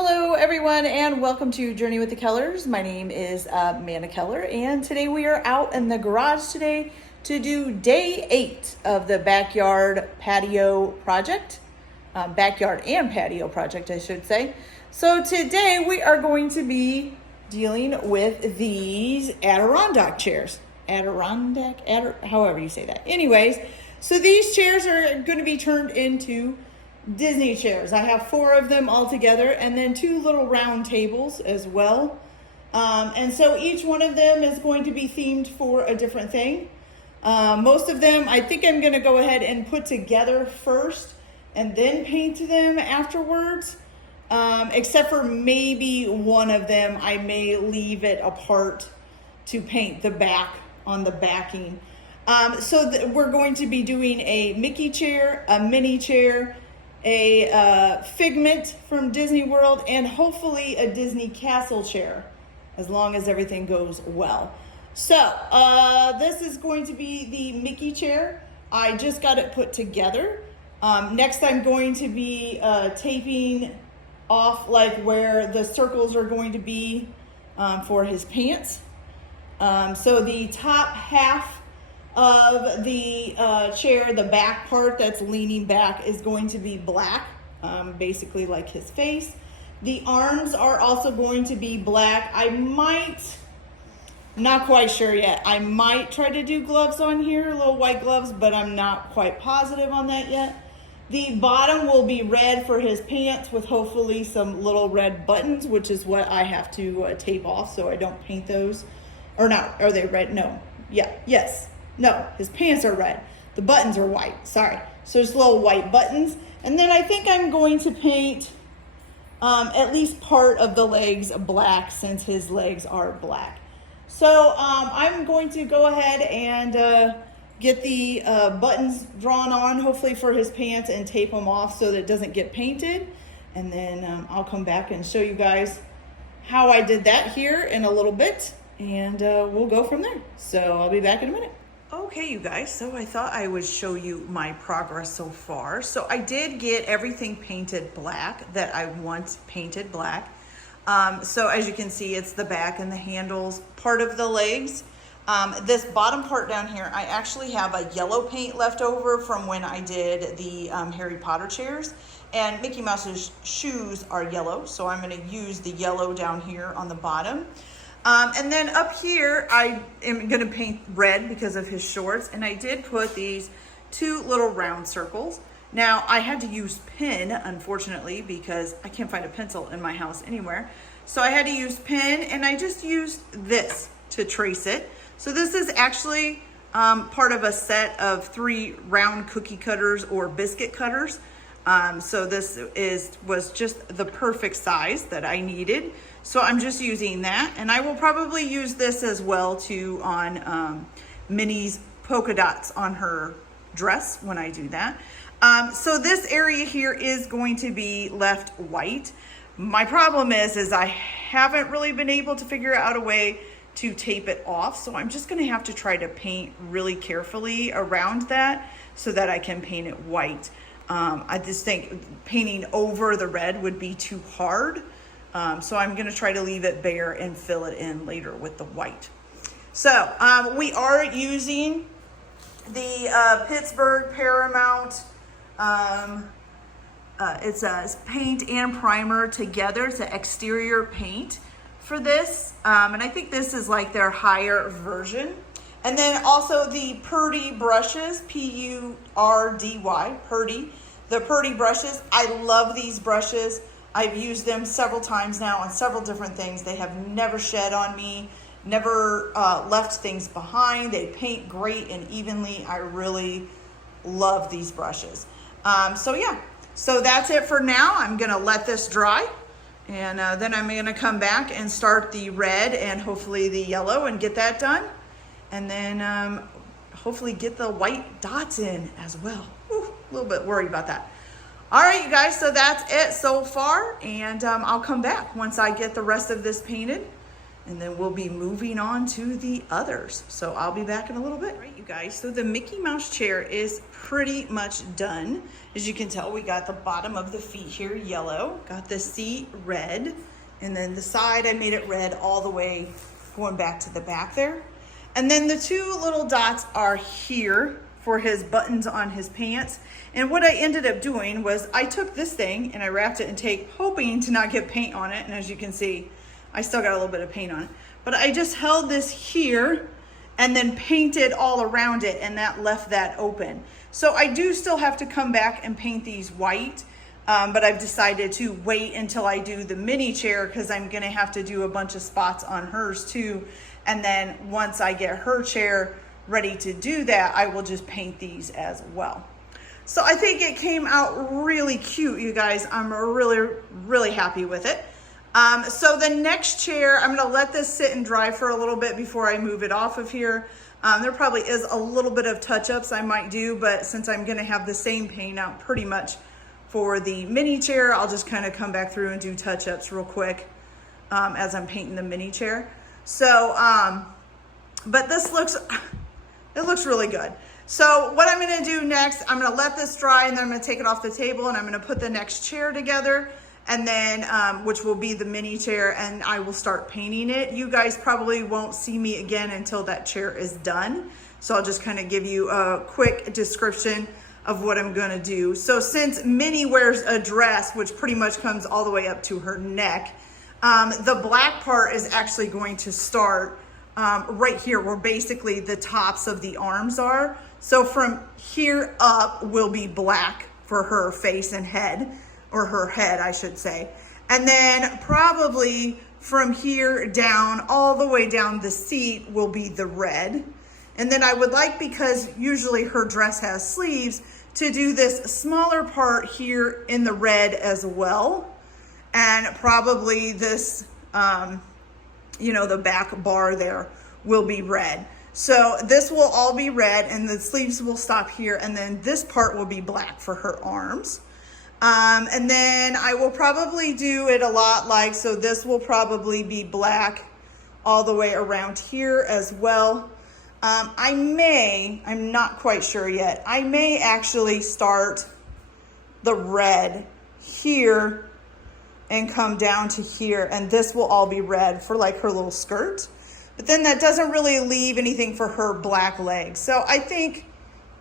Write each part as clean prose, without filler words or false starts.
Hello everyone and welcome to Journey with the Kellers. My name is Amanda Keller and today we are out in the garage today to do day 8 of the backyard patio project. Backyard and patio project, I should say. So today we are going to be dealing with these Adirondack chairs. Adirondack, however you say that. Anyways, so these chairs are going to be turned into Disney chairs. I have 4 of them all together and then 2 little round tables as well. And so each one of them is going to be themed for a different thing. Most of them, I think I'm going to go ahead and put together first and then paint them afterwards. Except for maybe one of them, I may leave it apart to paint the back on the backing. So we're going to be doing a Mickey chair, a Minnie chair, a Figment from Disney World, and hopefully a Disney Castle chair, as long as everything goes well. So this is going to be the Mickey chair. I just got it put together. Next I'm going to be taping off like where the circles are going to be for his pants. So the top half of the chair, the back part that's leaning back, is going to be black, basically like his face. The arms are also going to be black. I might, not quite sure yet, I might try to do gloves on here, little white gloves, but I'm not quite positive on that yet. The bottom will be red for his pants with hopefully some little red buttons, which is what I have to tape off so I don't paint those. Or not, are they red? No. Yeah, yes. No, his pants are red. The buttons are white, sorry. So just little white buttons. And then I think I'm going to paint at least part of the legs black since his legs are black. So I'm going to go ahead and get the buttons drawn on, hopefully for his pants, and tape them off so that it doesn't get painted. And then I'll come back and show you guys how I did that here in a little bit. And we'll go from there. So I'll be back in a minute. Okay, you guys, so I thought I would show you my progress so far. So I did get everything painted black that I want painted black. So as you can see, it's the back and the handles, part of the legs. This bottom part down here, I actually have a yellow paint left over from when I did the Harry Potter chairs. And Mickey Mouse's shoes are yellow, so I'm going to use the yellow down here on the bottom. And then up here, I am going to paint red because of his shorts. And I did put these 2 little round circles. Now, I had to use pen, unfortunately, because I can't find a pencil in my house anywhere. So I had to use pen, and I just used this to trace it. So this is actually part of a set of 3 round cookie cutters or biscuit cutters. So this was just the perfect size that I needed. So I'm just using that, and I will probably use this as well too on Minnie's polka dots on her dress when I do that. So this area here is going to be left white. My problem is I haven't really been able to figure out a way to tape it off. So I'm just gonna have to try to paint really carefully around that so that I can paint it white. I just think painting over the red would be too hard. So I'm gonna try to leave it bare and fill it in later with the white. So we are using the Pittsburgh Paramount, it's a paint and primer together. It's an exterior paint for this. And I think this is like their higher version. And then also the Purdy brushes, P-U-R-D-Y, Purdy. The Purdy brushes, I love these brushes. I've used them several times now on several different things. They have never shed on me, never left things behind. They paint great and evenly. I really love these brushes. So yeah, so that's it for now. I'm gonna let this dry. And then I'm gonna come back and start the red and hopefully the yellow and get that done. And then hopefully get the white dots in as well. Ooh, a little bit worried about that. All right, you guys, so that's it so far. And I'll come back once I get the rest of this painted and then we'll be moving on to the others. So I'll be back in a little bit. All right, you guys, so the Mickey Mouse chair is pretty much done. As you can tell, we got the bottom of the feet here yellow, got the seat red, and then the side, I made it red all the way going back to the back there. And then the two little dots are here for his buttons on his pants. And what I ended up doing was I took this thing and I wrapped it in tape, hoping to not get paint on it. And as you can see, I still got a little bit of paint on it. But I just held this here and then painted all around it, and that left that open. So I do still have to come back and paint these white, but I've decided to wait until I do the mini chair because I'm gonna have to do a bunch of spots on hers too. And then once I get her chair ready to do that, I will just paint these as well. So I think it came out really cute, you guys. I'm really, really happy with it. So the next chair, I'm gonna let this sit and dry for a little bit before I move it off of here. There probably is a little bit of touch-ups I might do, but since I'm gonna have the same paint out pretty much for the mini chair, I'll just kind of come back through and do touch-ups real quick as I'm painting the mini chair. So, but this looks, it looks really good. So what I'm gonna do next, I'm gonna let this dry and then I'm gonna take it off the table and I'm gonna put the next chair together, and then, which will be the mini chair, and I will start painting it. You guys probably won't see me again until that chair is done. So I'll just kind of give you a quick description of what I'm gonna do. So since Minnie wears a dress, which pretty much comes all the way up to her neck, the black part is actually going to start right here where basically the tops of the arms are. So from here up will be black for her face and head, or her head, I should say. And then probably from here down, all the way down the seat will be the red. And then I would like, because usually her dress has sleeves, to do this smaller part here in the red as well. And probably this, you know, the back bar there will be red. So this will all be red and the sleeves will stop here. And then this part will be black for her arms. And then I will probably do it a lot like, so this will probably be black all the way around here as well. I'm not quite sure yet. I may actually start the red here and come down to here, and this will all be red for like her little skirt. But then that doesn't really leave anything for her black legs. So I think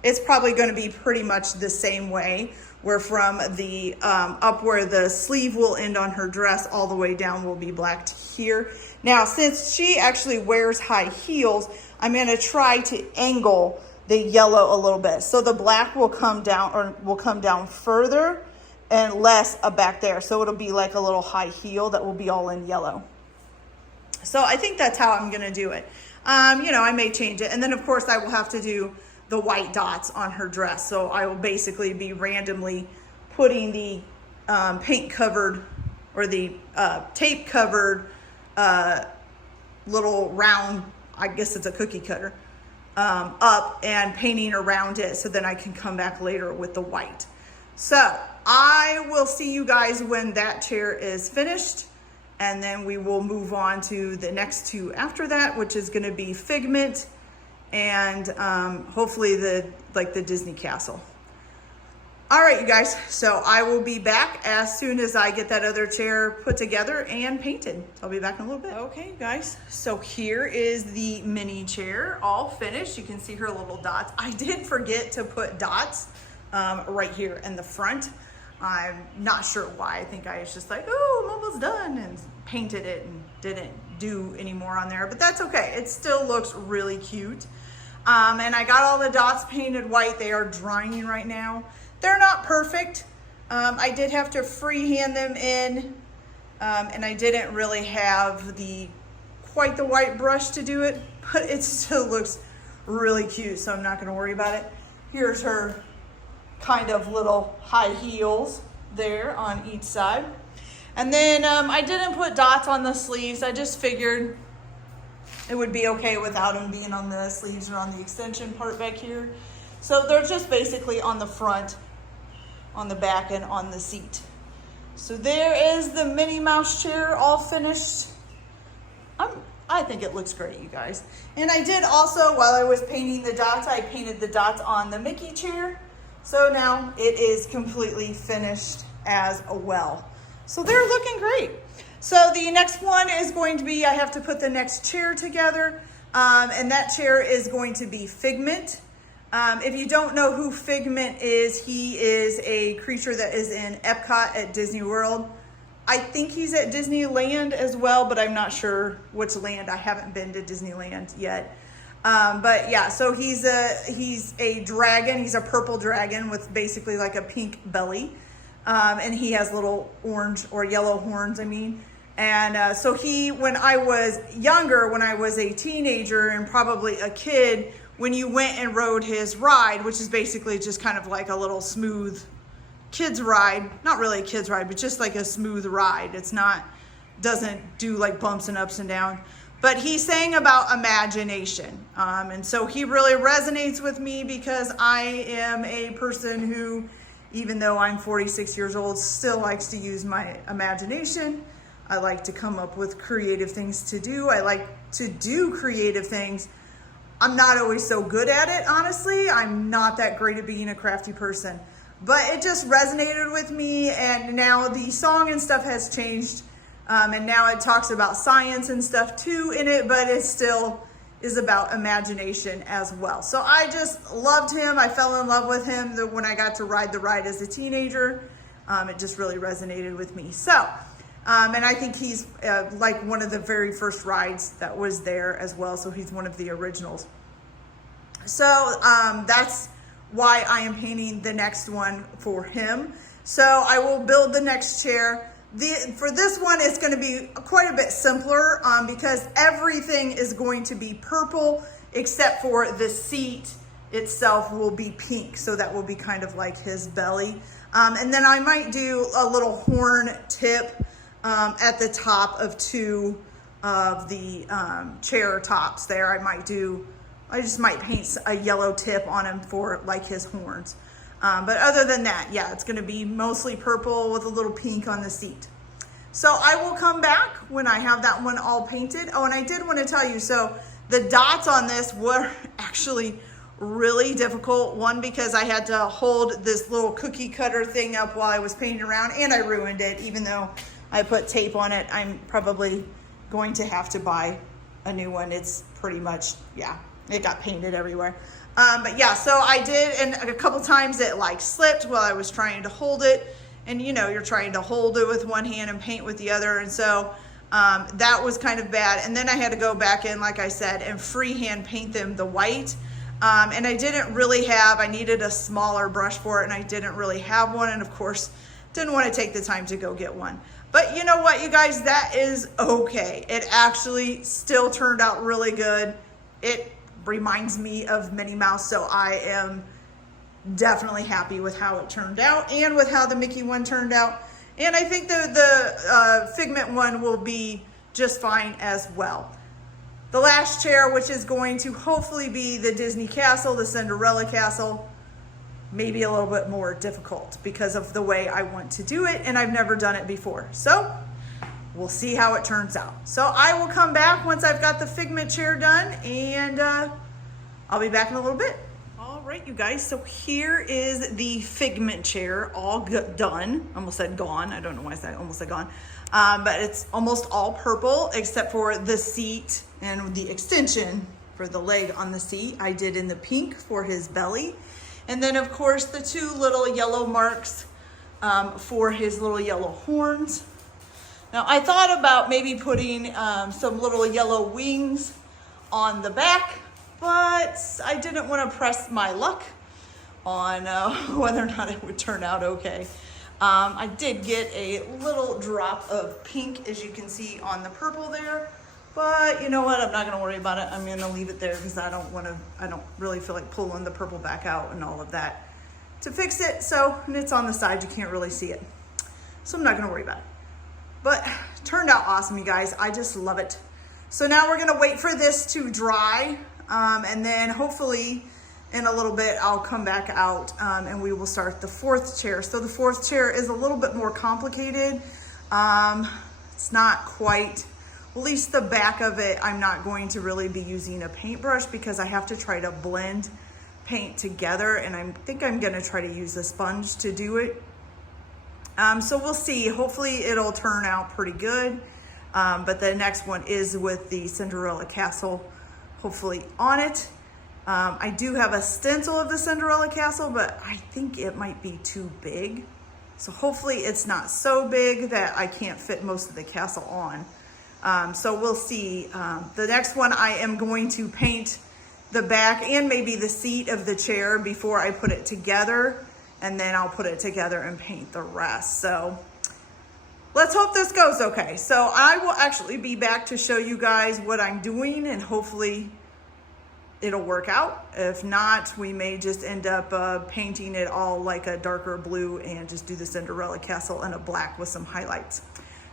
it's probably going to be pretty much the same way, where from the up where the sleeve will end on her dress all the way down will be black to here. Now, since she actually wears high heels, I'm going to try to angle the yellow a little bit. So the black will come down, or will come down further and less back there. So it'll be like a little high heel that will be all in yellow. So I think that's how I'm going to do it. You know, I may change it. And then of course I will have to do the white dots on her dress. So I will basically be randomly putting the paint covered, or the tape covered little round, I guess it's a cookie cutter, up and painting around it, so then I can come back later with the white. So I will see you guys when that chair is finished, and then we will move on to the next two after that, which is going to be Figment and hopefully the Disney Castle. All right, you guys, so I will be back as soon as I get that other chair put together and painted. I'll be back in a little bit. Okay, guys, so here is the mini chair all finished. You can see her little dots. I did forget to put dots right here in the front. I'm not sure why. I think I was just like, oh, I'm almost done, and painted it and didn't do any more on there, but that's okay. It still looks really cute. And I got all the dots painted white. They are drying right now. They're not perfect. I did have to freehand them in, and I didn't really have quite the white brush to do it, but it still looks really cute, so I'm not gonna worry about it. Here's her kind of little high heels there on each side. And then I didn't put dots on the sleeves. I just figured it would be okay without them being on the sleeves or on the extension part back here. So they're just basically on the front, on the back, and on the seat. So there is the Minnie Mouse chair all finished. I think it looks great, you guys. And I did also, while I was painting the dots, I painted the dots on the Mickey chair. So now it is completely finished as well. So they're looking great. So the next one is going to be, I have to put the next chair together. And that chair is going to be Figment. If you don't know who Figment is, he is a creature that is in Epcot at Disney World. I think he's at Disneyland as well, but I'm not sure which land. I haven't been to Disneyland yet. But yeah, so he's a dragon. He's a purple dragon with basically like a pink belly. And he has little orange or yellow horns, I mean. And so when I was younger, when I was a teenager and probably a kid, when you went and rode his ride, which is basically just kind of like a little smooth kids ride, not really a kids ride, but just like a smooth ride. Doesn't do like bumps and ups and downs. But he sang about imagination. And so he really resonates with me because I am a person who, even though I'm 46 years old, still likes to use my imagination. I like to come up with creative things to do. I like to do creative things. I'm not always so good at it, honestly. I'm not that great at being a crafty person. But it just resonated with me, and now the song and stuff has changed. And now it talks about science and stuff too in it, but it still is about imagination as well. So I just loved him. I fell in love with him when I got to ride the ride as a teenager. It just really resonated with me. So, and I think he's like one of the very first rides that was there as well. So he's one of the originals. So that's why I am painting the next one for him. So I will build the next chair. For this one, it's going to be quite a bit simpler because everything is going to be purple except for the seat itself will be pink. So that will be kind of like his belly. And then I might do a little horn tip at the top of two of the chair tops there. I just might paint a yellow tip on him for like his horns. But other than that, yeah, it's gonna be mostly purple with a little pink on the seat. So I will come back when I have that one all painted. Oh, and I did want to tell you, so the dots on this were actually really difficult. One, because I had to hold this little cookie cutter thing up while I was painting around, and I ruined it. Even though I put tape on it, I'm probably going to have to buy a new one. It's pretty much, yeah, it got painted everywhere. But yeah, so I did, and a couple times it like slipped while I was trying to hold it. And you know, you're trying to hold it with one hand and paint with the other. And so that was kind of bad. And then I had to go back in, like I said, and freehand paint them the white. And I didn't really have, I needed a smaller brush for it, and I didn't really have one. And of course, didn't want to take the time to go get one. But you know what, you guys, that is okay. It actually still turned out really good. It reminds me of Minnie Mouse, so I am definitely happy with how it turned out and with how the Mickey one turned out. And I think the Figment one will be just fine as well. The last chair, which is going to hopefully be the Disney Castle, the Cinderella Castle, maybe a little bit more difficult because of the way I want to do it, and I've never done it before. So we'll see how it turns out. So I will come back once I've got the Figment chair done, and I'll be back in a little bit. All right, you guys, so here is the Figment chair all done. Almost said gone. I don't know why I said almost said gone. But it's almost all purple except for the seat and the extension for the leg on the seat. I did in the pink for his belly. And then, of course, the two little yellow marks for his little yellow horns. Now, I thought about maybe putting some little yellow wings on the back, but I didn't want to press my luck on whether or not it would turn out okay. I did get a little drop of pink, as you can see on the purple there, but you know what? I'm not going to worry about it. I'm going to leave it there because I don't really feel like pulling the purple back out and all of that to fix it. So, and it's on the side, you can't really see it. So I'm not going to worry about it. But it turned out awesome, you guys. I just love it. So now we're going to wait for this to dry. And then hopefully in a little bit, I'll come back out and we will start the fourth chair. So the fourth chair is a little bit more complicated. It's not quite At least the back of it, I'm not going to really be using a paintbrush because I have to try to blend paint together, and I think I'm gonna try to use a sponge to do it. So we'll see. Hopefully it'll turn out pretty good. But the next one is with the Cinderella Castle, hopefully on it. I do have a stencil of the Cinderella Castle, but I think it might be too big. So hopefully it's not so big that I can't fit most of the castle on. So we'll see. The next one, I am going to paint the back and maybe the seat of the chair before I put it together, and then I'll put it together and paint the rest. So let's hope this goes okay. So I will actually be back to show you guys what I'm doing, and hopefully it'll work out. If not, we may just end up painting it all like a darker blue and just do the Cinderella Castle in a black with some highlights.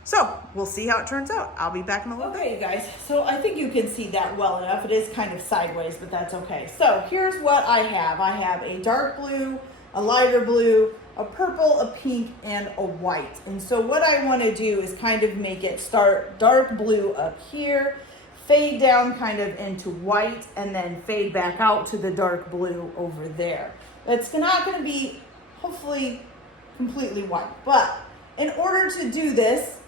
So we'll see how it turns out. I'll be back in a little bit. Okay, you guys, so I think you can see that well enough. It is kind of sideways, but that's okay. So here's what I have. I have a dark blue, a lighter blue, a purple, a pink, and a white. And so what I want to do is kind of make it start dark blue up here, fade down kind of into white, and then fade back out to the dark blue over there. It's not going to be, hopefully, completely white. But in order to do this,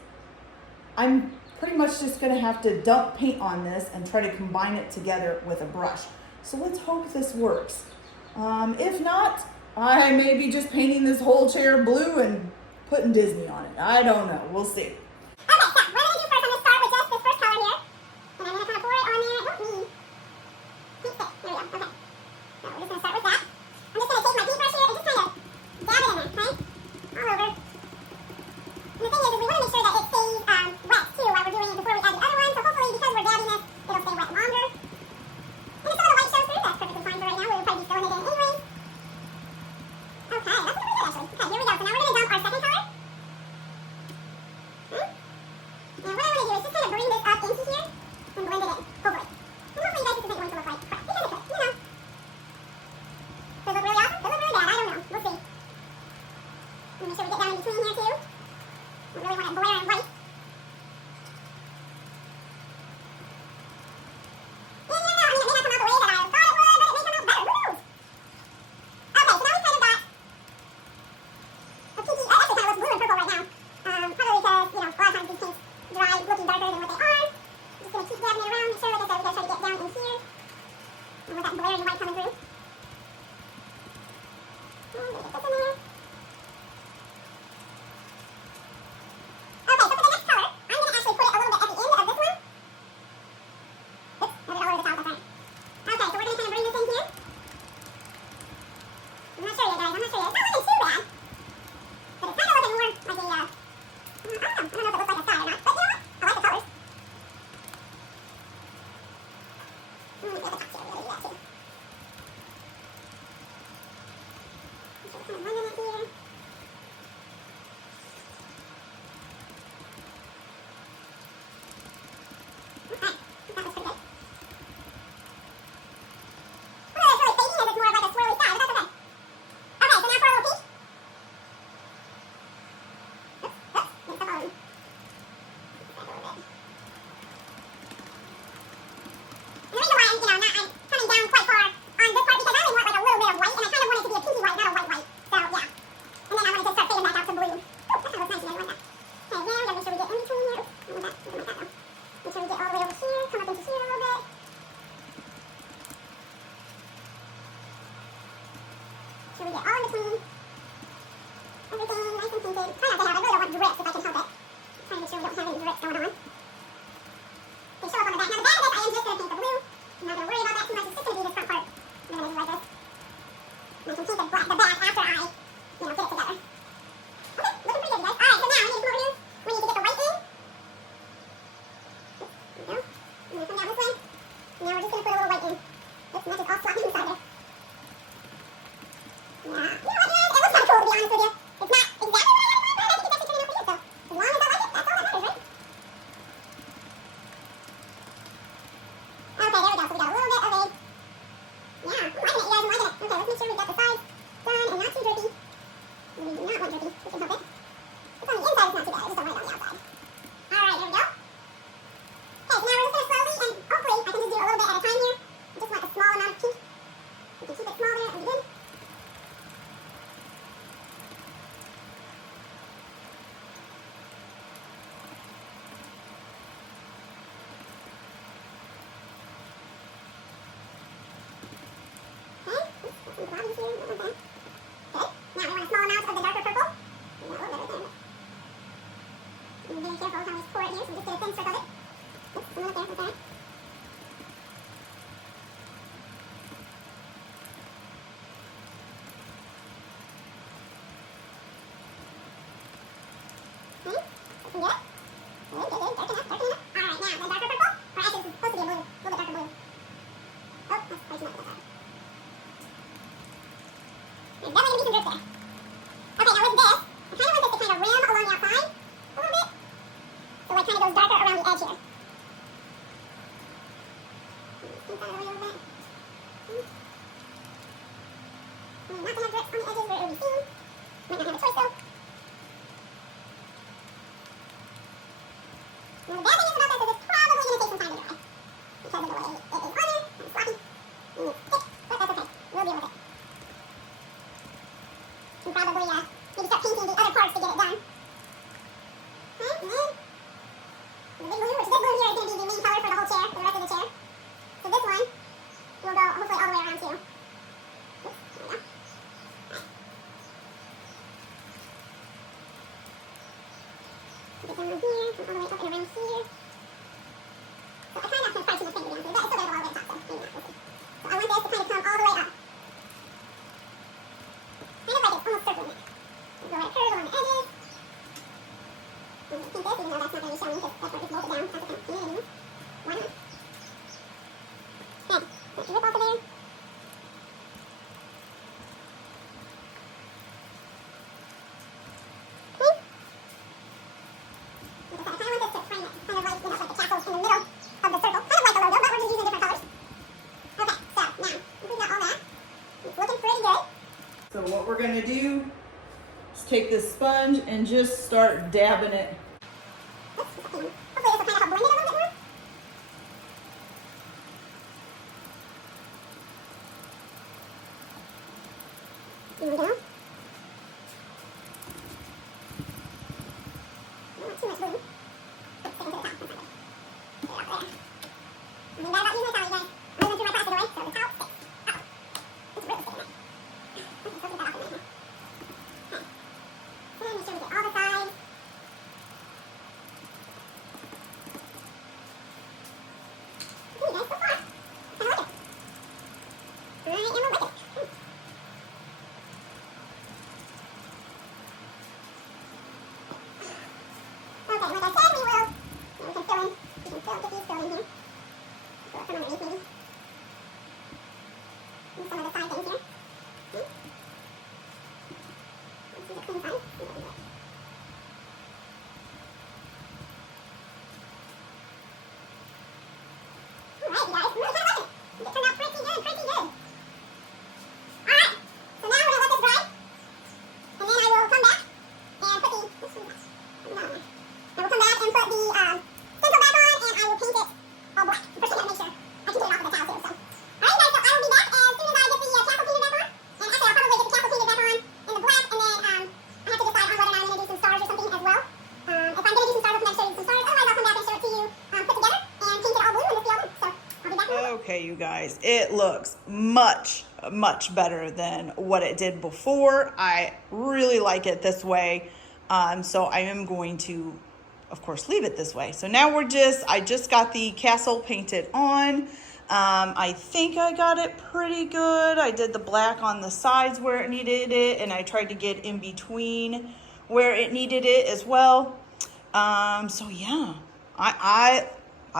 I'm pretty much just going to have to dump paint on this and try to combine it together with a brush. So let's hope this works. If not, I may be just painting this whole chair blue and putting Disney on it. I don't know. We'll see. So what we're gonna do is take this sponge and just start dabbing it. Hopefully this will kind of help blend it a little bit more. There we go. Not too much glue. Stick to the top. There. I mean, that about usually how you guys. I went through my plastic away, so the towel sticks. Ow. It's really sticking up. Okay, so get that off of there. Okay. And make sure we get all the sides. Hey guys, so far. I like it. I am a wicked. Okay, like I said, we can fill in. We can get these filled in here. Throw some underneath maybe. And some of the side things here. Okay. Let's see the clean side. See what we get. Alright, you guys, I'm really kind of liking it. It turned out pretty good, pretty good. Alright, so now we're going to let this dry. And then I will come back and put the, let's see that. I will come back and put the stencil back on, and I will paint it all black. First, I gotta make sure I can get it off of the towel too. So, alright guys, so I will be back as soon as I get the castle painted back on. And actually, I'll probably get the castle painted back on in the black, and then I have to decide on whether or not I'm gonna do some stars or something as well. If I'm gonna do some stars, I'll come back and show you some stars. Otherwise, I'll come back and show it to you put together and paint it all blue and this be all blue. So, I'll be back in a minute. Okay, you guys, it looks much better than what it did before. I really like it this way. So I am going to, of course, leave it this way. So now I just got the castle painted on. I think I got it pretty good. I did the black on the sides where it needed it, and I tried to get in between where it needed it as well. So yeah, I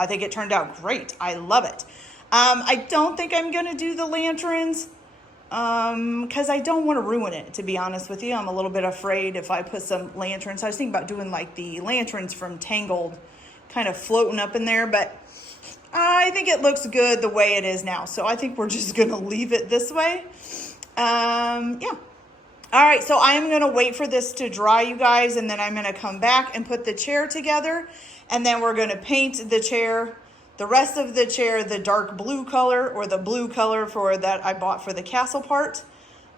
think it turned out great. I love it. I don't think I'm gonna do the lanterns because I don't want to ruin it, to be honest with you. I'm a little bit afraid if I put some lanterns. I was thinking about doing like the lanterns from Tangled kind of floating up in there, but I think it looks good the way it is now. So I think we're just gonna leave it this way. Yeah. All right, so I am gonna wait for this to dry, you guys, and then I'm gonna come back and put the chair together, and then we're gonna paint the chair, the rest of the chair, the dark blue color, or the blue color for that I bought for the castle part.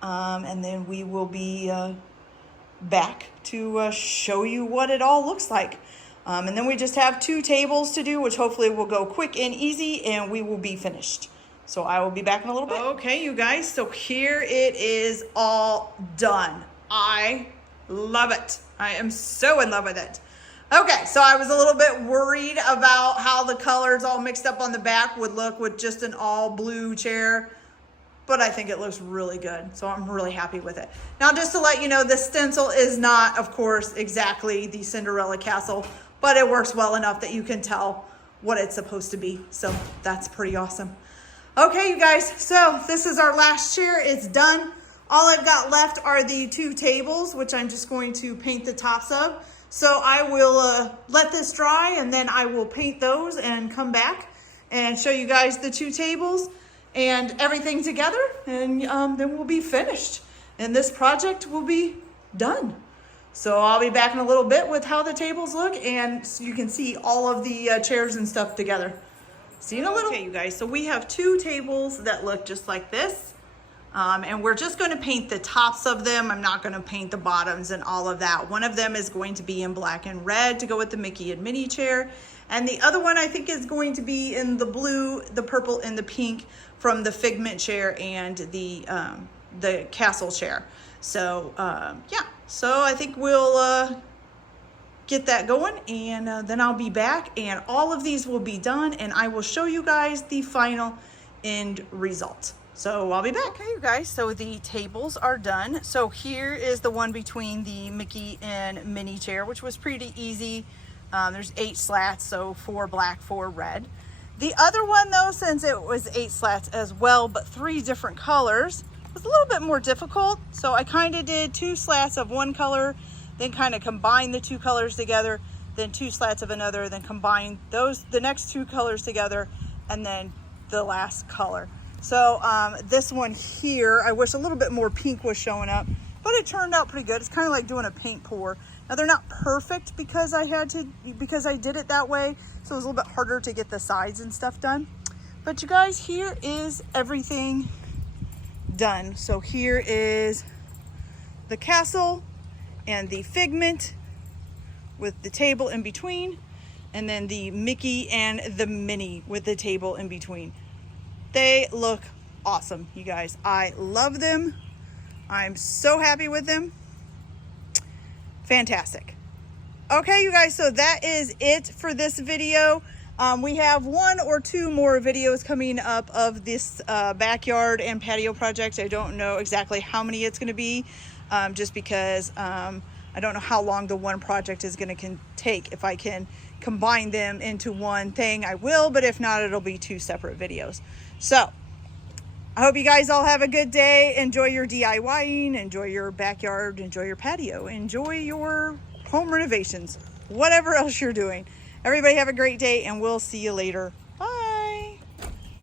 And then we will be back to show you what it all looks like. And then we just have 2 tables to do, which hopefully will go quick and easy, and we will be finished. So I will be back in a little bit. Okay, you guys, so here it is all done. I love it. I am so in love with it. Okay, so I was a little bit worried about how the colors all mixed up on the back would look with just an all blue chair, but I think it looks really good. So I'm really happy with it. Now, just to let you know, the stencil is not, of course, exactly the Cinderella castle, but it works well enough that you can tell what it's supposed to be. So that's pretty awesome. Okay, you guys, so this is our last chair. It's done. All I've got left are the 2 tables, which I'm just going to paint the tops of. So I will let this dry, and then I will paint those and come back and show you guys the 2 tables and everything together, and then we'll be finished. And this project will be done. So I'll be back in a little bit with how the tables look, and so you can see all of the chairs and stuff together. See you in a little. Okay, you guys, so we have 2 tables that look just like this. And we're just going to paint the tops of them. I'm not going to paint the bottoms and all of that. One of them is going to be in black and red to go with the Mickey and Minnie chair. And the other one I think is going to be in the blue, the purple, and the pink from the Figment chair and the castle chair. So yeah, so I think we'll get that going, and then I'll be back, and all of these will be done, and I will show you guys the final end result. So I'll be back. Okay, you guys, so the tables are done. So here is the one between the Mickey and Minnie chair, which was pretty easy. There's 8 slats, so 4 black, 4 red. The other one though, since it was 8 slats as well, but 3 different colors, was a little bit more difficult. So I kind of did 2 slats of one color, then kind of combined the 2 colors together, then 2 slats of another, then combined the next 2 colors together, and then the last color. So this one here, I wish a little bit more pink was showing up, but it turned out pretty good. It's kind of like doing a paint pour. Now they're not perfect because I did it that way, so it was a little bit harder to get the sides and stuff done. But you guys, here is everything done. So here is the castle and the Figment with the table in between, and then the Mickey and the Minnie with the table in between. They look awesome, you guys. I love them. I'm so happy with them. Fantastic. Okay, you guys, so that is it for this video. We have 1 or 2 more videos coming up of this backyard and patio project. I don't know exactly how many it's going to be, just because I don't know how long the one project is going to take. If I can combine them into one thing, I will, but if not, it'll be 2 separate videos. So I hope you guys all have a good day. Enjoy your DIYing, enjoy your backyard, enjoy your patio, enjoy your home renovations, whatever else you're doing. Everybody have a great day, and we'll see you later.